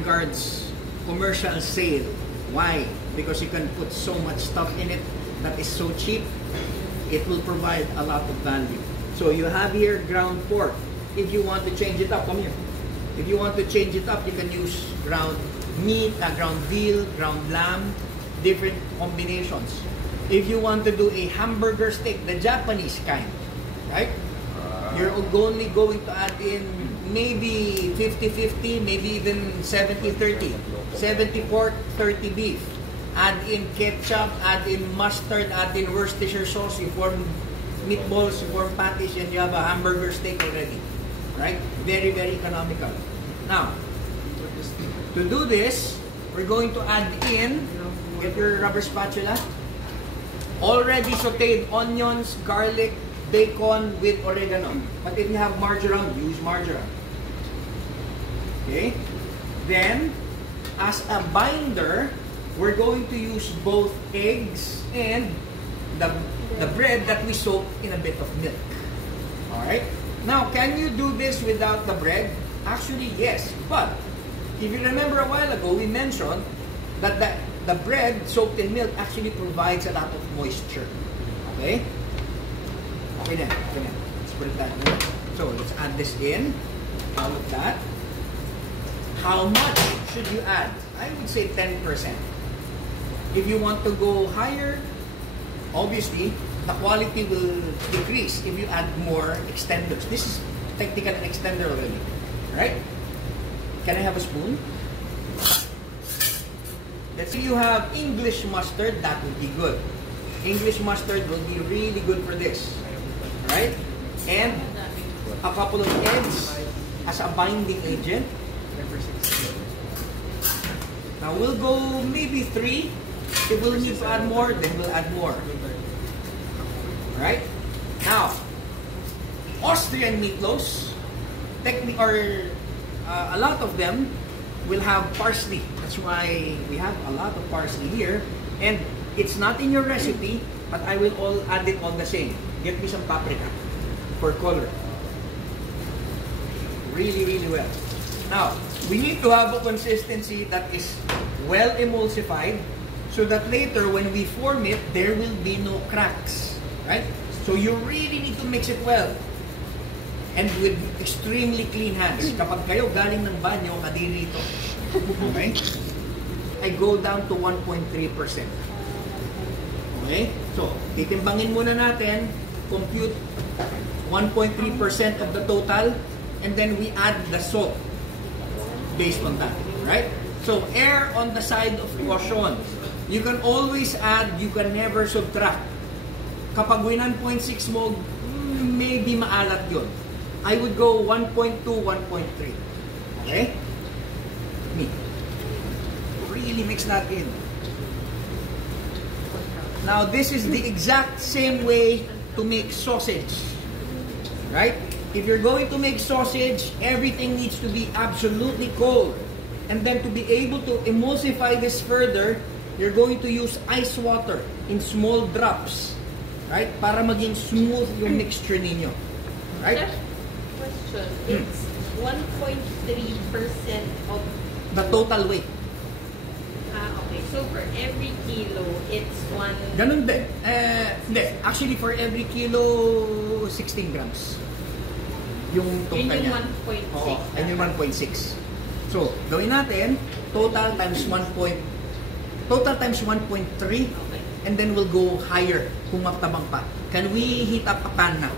regards commercial sale. Why? Because you can put so much stuff in it that is so cheap, it will provide a lot of value. So you have here ground pork. If you want to change it up, come here. If you want to change it up, you can use ground meat, ground veal, ground lamb, different combinations. If you want to do a hamburger steak, the Japanese kind, right? You're only going to add in maybe 50-50, maybe even 70-30. 70 pork, 30 beef. Add in ketchup, add in mustard, add in Worcestershire sauce, you form meatballs, you form patties, and you have a hamburger steak already. Right? Very, very economical. Now, to do this, we're going to add in, get your rubber spatula, already sauteed onions, garlic, bacon with oregano. But if you have marjoram, use marjoram. Okay? Then, as a binder, we're going to use both eggs and the bread that we soak in a bit of milk. Alright? Now, can you do this without the bread? Actually, yes. But, if you remember a while ago, we mentioned that the bread soaked in milk actually provides a lot of moisture. Okay? Okay then. Let's put it that way. So, let's add this in. All of that. How much should you add? I would say 10%. If you want to go higher, obviously, the quality will decrease if you add more extenders. This is technically an extender already. Right? Can I have a spoon? Let's say you have English mustard, that would be good. English mustard will be really good for this. Right? And a couple of eggs as a binding agent. Now we'll go maybe 3. If we'll need to add more, then we'll add more. Right? Now, Austrian meatloafs, a lot of them will have parsley. That's why we have a lot of parsley here. And it's not in your recipe, but I will add it all the same. Get me some paprika for color. Really, really well. Now, we need to have a consistency that is well emulsified so that later when we form it, there will be no cracks. Right? So you really need to mix it well. And with extremely clean hands. Kapag kayo galing ng banyo, kadiri ito. Okay? I go down to 1.3%. Okay? So, titimbangin muna natin, compute 1.3% of the total, and then we add the salt based on that. Right? So, err on the side of caution. You can always add, you can never subtract. Kapag 1.6 mo, maybe maalat yun. I would go 1.2, 1.3. Okay? Really mix that in. Now, this is the exact same way to make sausage. Right? If you're going to make sausage, everything needs to be absolutely cold. And then to be able to emulsify this further, you're going to use ice water in small drops. Right? Para maging smooth yung mixture ninyo. Right? Question. It's 1.3% of the total weight. Okay. So for every kilo, it's one... Ganun din. Hindi. Actually, for every kilo, 16 grams. Yung total niya. Yun yung 1.6. Oo. Yun yung 1.6. So, gawin natin, total times 1.3, Okay. and then we'll go higher kung magtabang pa. Can we heat up a pan now?